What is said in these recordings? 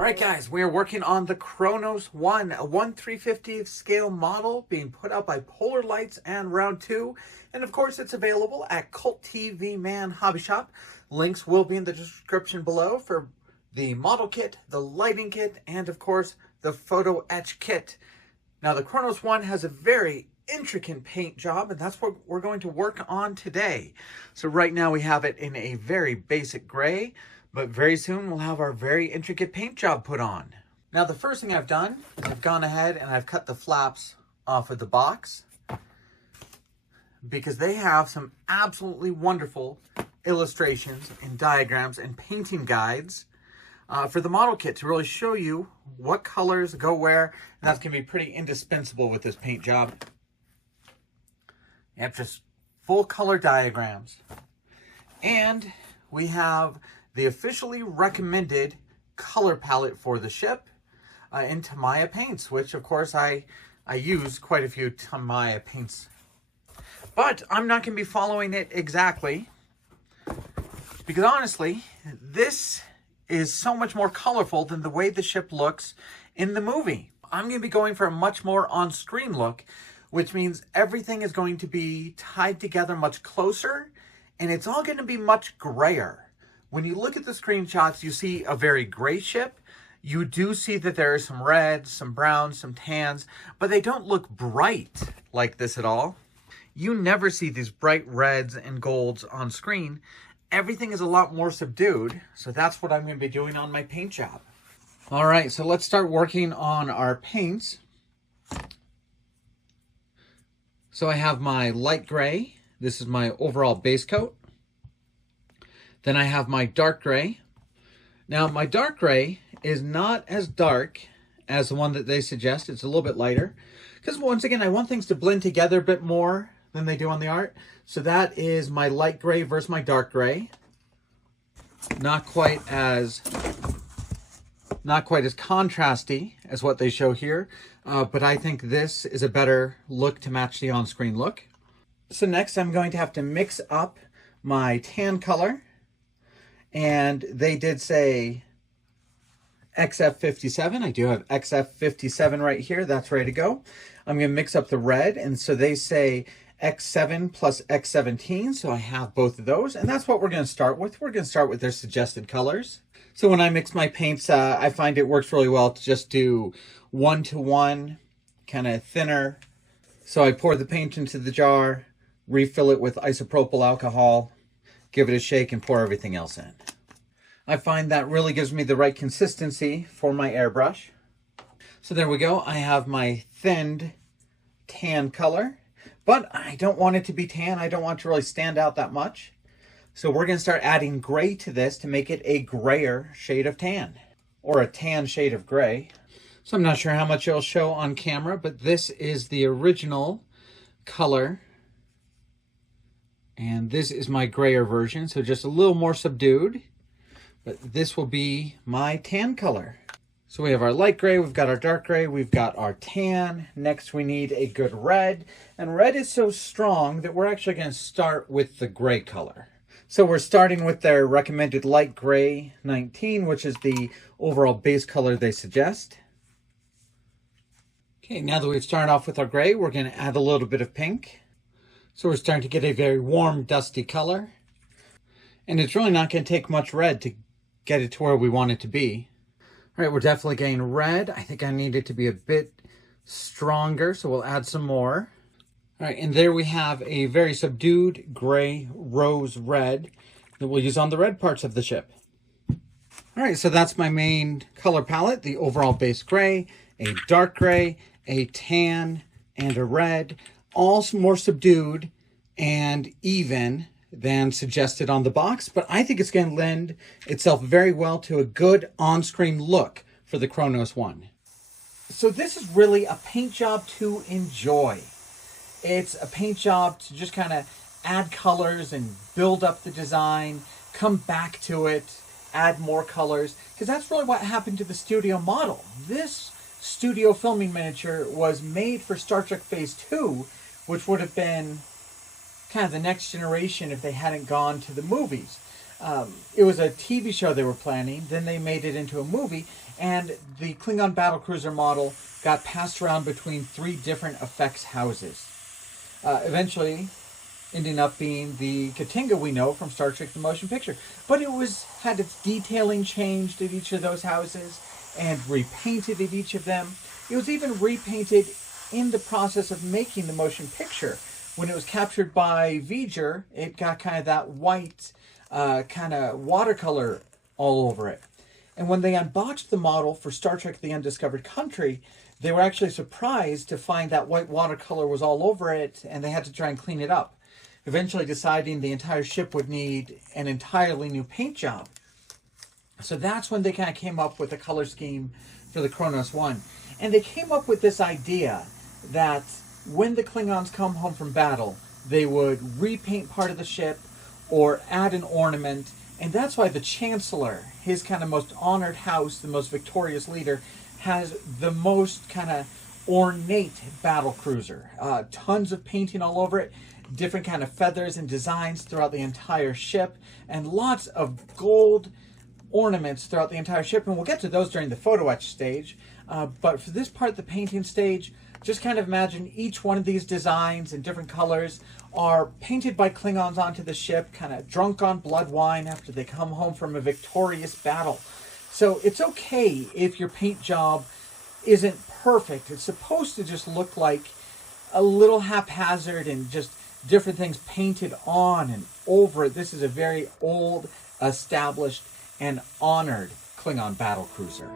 All right, guys, we are working on the Kronos One, a 1/350th scale model being put out by Polar Lights and Round 2. And of course, it's available at CultTVMan Hobby Shop. Links will be in the description below for the model kit, the lighting kit, and of course, the photo etch kit. Now, the Kronos One has a very intricate paint job, and that's what we're going to work on today. So right now we have it in a very basic gray, but very soon we'll have our very intricate paint job put on. Now, the first thing I've done is I've gone ahead and I've cut the flaps off of the box because they have some absolutely wonderful illustrations and diagrams and painting guides for the model kit to really show you what colors go where, and that's going to be pretty indispensable with this paint job. You have just full color diagrams. And we have the officially recommended color palette for the ship in Tamiya paints, which of course I use quite a few Tamiya paints. But I'm not going to be following it exactly because honestly, this is so much more colorful than the way the ship looks in the movie. I'm going to be going for a much more on-screen look, which means everything is going to be tied together much closer, and it's all going to be much grayer. When you look at the screenshots, you see a very gray ship. You do see that there are some reds, some browns, some tans, but they don't look bright like this at all. You never see these bright reds and golds on screen. Everything is a lot more subdued, so that's what I'm going to be doing on my paint job. All right, so let's start working on our paints. So I have my light gray. This is my overall base coat. Then I have my dark gray. Now, my dark gray is not as dark as the one that they suggest. It's a little bit lighter. Because once again, I want things to blend together a bit more than they do on the art. So that is my light gray versus my dark gray. Not quite as contrasty as what they show here. But I think this is a better look to match the on-screen look. So next, I'm going to have to mix up my tan color. And they did say XF57. I do have XF57 right here. That's ready to go. I'm going to mix up the red. And so they say X7 plus X17. So I have both of those. And that's what we're going to start with. We're going to start with their suggested colors. So when I mix my paints, I find it works really well to just do 1-to-1, kind of thinner. So I pour the paint into the jar, refill it with isopropyl alcohol, give it a shake, and pour everything else in. I find that really gives me the right consistency for my airbrush. So there we go. I have my thinned tan color, but I don't want it to be tan. I don't want it to really stand out that much. So we're going to start adding gray to this to make it a grayer shade of tan, or a tan shade of gray. So I'm not sure how much it'll show on camera, but this is the original color. And this is my grayer version, so just a little more subdued. But this will be my tan color. So we have our light gray, we've got our dark gray, we've got our tan. Next we need a good red. And red is so strong that we're actually going to start with the gray color. So we're starting with their recommended light gray 19, which is the overall base color they suggest. Okay, now that we've started off with our gray, we're going to add a little bit of pink. So we're starting to get a very warm, dusty color. And it's really not going to take much red to get it to where we want it to be. All right, we're definitely getting red. I think I need it to be a bit stronger, so we'll add some more. All right, and there we have a very subdued gray rose red that we'll use on the red parts of the ship. All right, so that's my main color palette, the overall base gray, a dark gray, a tan, and a red. All more subdued and even than suggested on the box, but I think it's going to lend itself very well to a good on-screen look for the Kronos One. So this is really a paint job to enjoy. It's a paint job to just kind of add colors and build up the design, come back to it, add more colors, because that's really what happened to the studio model. This studio filming miniature was made for Star Trek Phase 2, which would have been kind of the next generation if they hadn't gone to the movies. It was a TV show they were planning. Then they made it into a movie, and the Klingon battlecruiser model got passed around between 3 different effects houses. Eventually ending up being the Katinga we know from Star Trek the Motion Picture. But it had its detailing changed at each of those houses and repainted at each of them. It was even repainted in the process of making the motion picture. When it was captured by V'ger, it got kind of that white kind of watercolor all over it. And when they unboxed the model for Star Trek The Undiscovered Country, they were actually surprised to find that white watercolor was all over it, and they had to try and clean it up, eventually deciding the entire ship would need an entirely new paint job. So that's when they kind of came up with the color scheme for the Kronos One. And they came up with this idea that when the Klingons come home from battle, they would repaint part of the ship or add an ornament. And that's why the Chancellor, his kind of most honored house, the most victorious leader, has the most kind of ornate battle cruiser. Tons of painting all over it, different kind of feathers and designs throughout the entire ship, and lots of gold ornaments throughout the entire ship. And we'll get to those during the photo etch stage. But for this part, the painting stage, just kind of imagine each one of these designs in different colors are painted by Klingons onto the ship, kind of drunk on blood wine after they come home from a victorious battle. So it's okay if your paint job isn't perfect. It's supposed to just look like a little haphazard and just different things painted on and over it. This is a very old, established, and honored Klingon battlecruiser.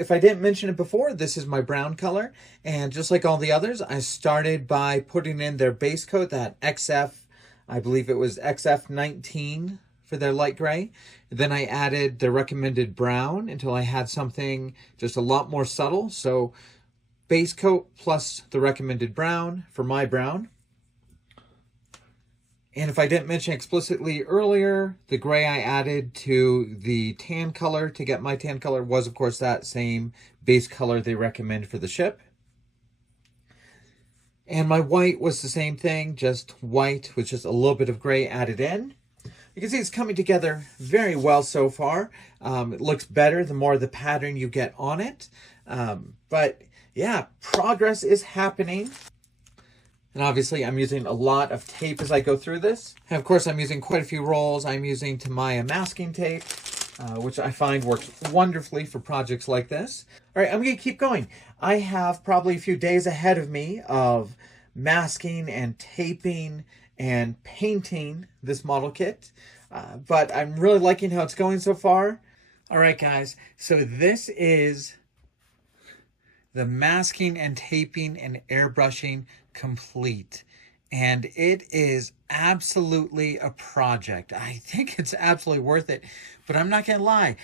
If I didn't mention it before, this is my brown color, and just like all the others, I started by putting in their base coat, that XF, I believe it was XF19 for their light gray. Then I added the recommended brown until I had something just a lot more subtle. So base coat plus the recommended brown for my brown. And if I didn't mention explicitly earlier, the gray I added to the tan color to get my tan color was, of course, that same base color they recommend for the ship. And my white was the same thing, just white with just a little bit of gray added in. You can see it's coming together very well so far. It looks better the more the pattern you get on it. But yeah, progress is happening. And obviously I'm using a lot of tape as I go through this. And of course I'm using quite a few rolls. I'm using Tamiya masking tape, which I find works wonderfully for projects like this. All right, I'm gonna keep going. I have probably a few days ahead of me of masking and taping and painting this model kit. But I'm really liking how it's going so far. All right, guys, so this is the masking and taping and airbrushing complete. And it is absolutely a project. I think it's absolutely worth it, but I'm not gonna lie.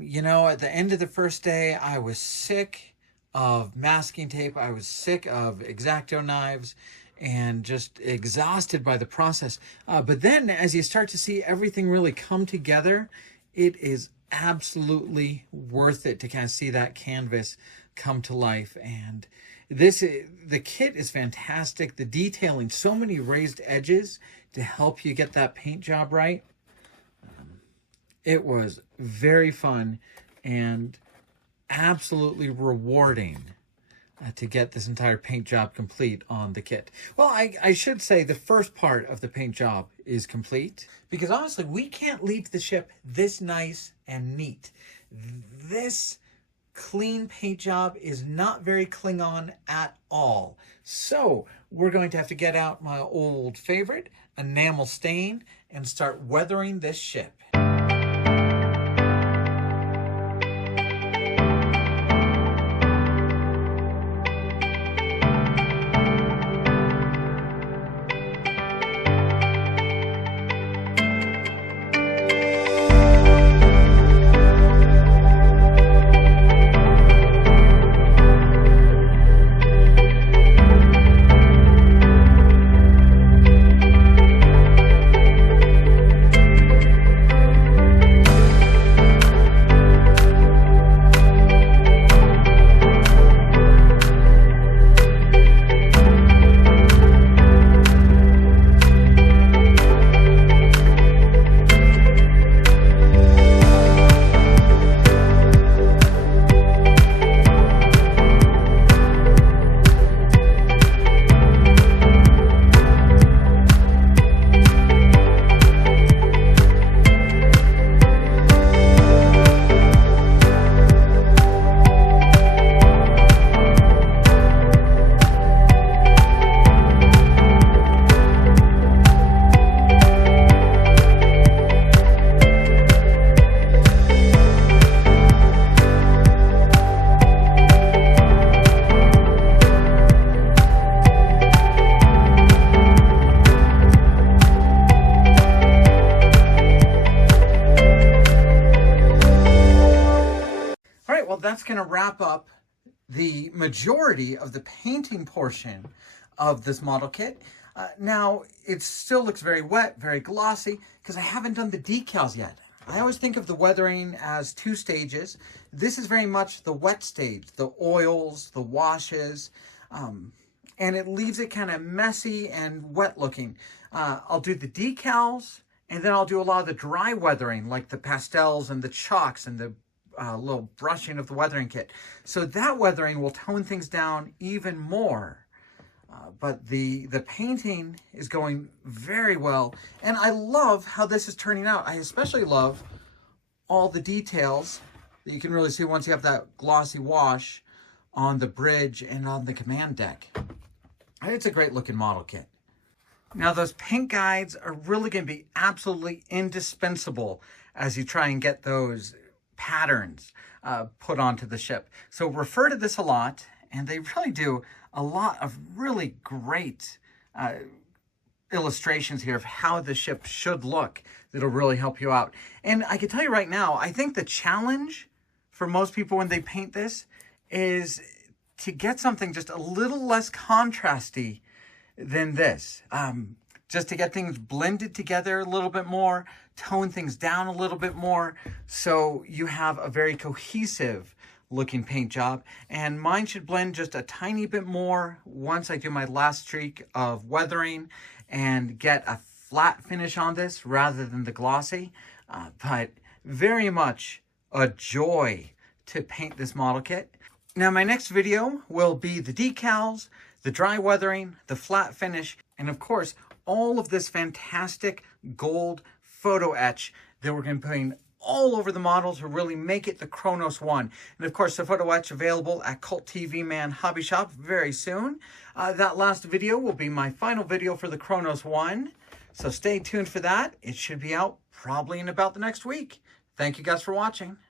You know, at the end of the first day, I was sick of masking tape. I was sick of X-Acto knives and just exhausted by the process. But then as you start to see everything really come together, it is absolutely worth it to kind of see that canvas come to life. And the kit is fantastic. The detailing, so many raised edges to help you get that paint job right. It was very fun and absolutely rewarding to get this entire paint job complete on the kit. Well, I should say the first part of the paint job is complete, because honestly, we can't leave the ship this nice and neat. This clean paint job is not very Klingon at all. So we're going to have to get out my old favorite, enamel stain, and start weathering this ship. Well, that's going to wrap up the majority of the painting portion of this model kit. Now, it still looks very wet, very glossy, because I haven't done the decals yet. I always think of the weathering as 2 stages. This is very much the wet stage, the oils, the washes, and it leaves it kind of messy and wet looking. I'll do the decals, and then I'll do a lot of the dry weathering, like the pastels and the chalks and the little brushing of the weathering kit. So that weathering will tone things down even more. But the painting is going very well. And I love how this is turning out. I especially love all the details that you can really see once you have that glossy wash on the bridge and on the command deck. It's a great looking model kit. Now those paint guides are really going to be absolutely indispensable as you try and get those patterns put onto the ship. So refer to this a lot, and they really do a lot of really great illustrations here of how the ship should look that'll really help you out. And I can tell you right now, I think the challenge for most people when they paint this is to get something just a little less contrasty than this. Just to get things blended together a little bit more, tone things down a little bit more, so you have a very cohesive looking paint job. And mine should blend just a tiny bit more once I do my last streak of weathering and get a flat finish on this rather than the glossy. But very much a joy to paint this model kit. Now my next video will be the decals, the dry weathering, the flat finish, and of course, all of this fantastic gold photo etch that we're going to be putting all over the model to really make it the Kronos One. And of course, the photo etch available at CultTVMan Hobby Shop very soon. That last video will be my final video for the Kronos One. So stay tuned for that. It should be out probably in about the next week. Thank you guys for watching.